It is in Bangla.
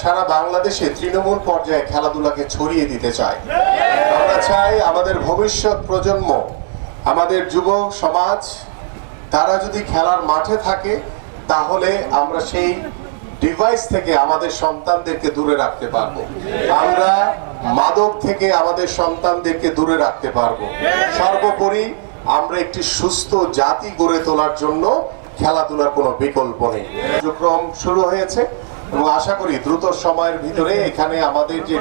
সারা বাংলাদেশে তৃণমূল পর্যায়ে খেলাধুলাকে ছড়িয়ে দিতে চাই। আমরা চাই আমাদের ভবিষ্যৎ প্রজন্ম, আমাদের যুব সমাজ, তারা যদি খেলার মাঠে থাকে তাহলে আমরা সেই ডিভাইস থেকে আমাদের সন্তানদেরকে দূরে রাখতে পারবো, আমরা মাদক থেকে আমাদের সন্তানদেরকে দূরে রাখতে পারবো। সর্বোপরি আমরা একটি সুস্থ জাতি গড়ে তোলার জন্য খেলাধুলার কোনো বিকল্প নেই। কার্যক্রম শুরু হয়েছে এবং আশা করি দ্রুত সময়ের ভিতরে এখানে আমাদের যে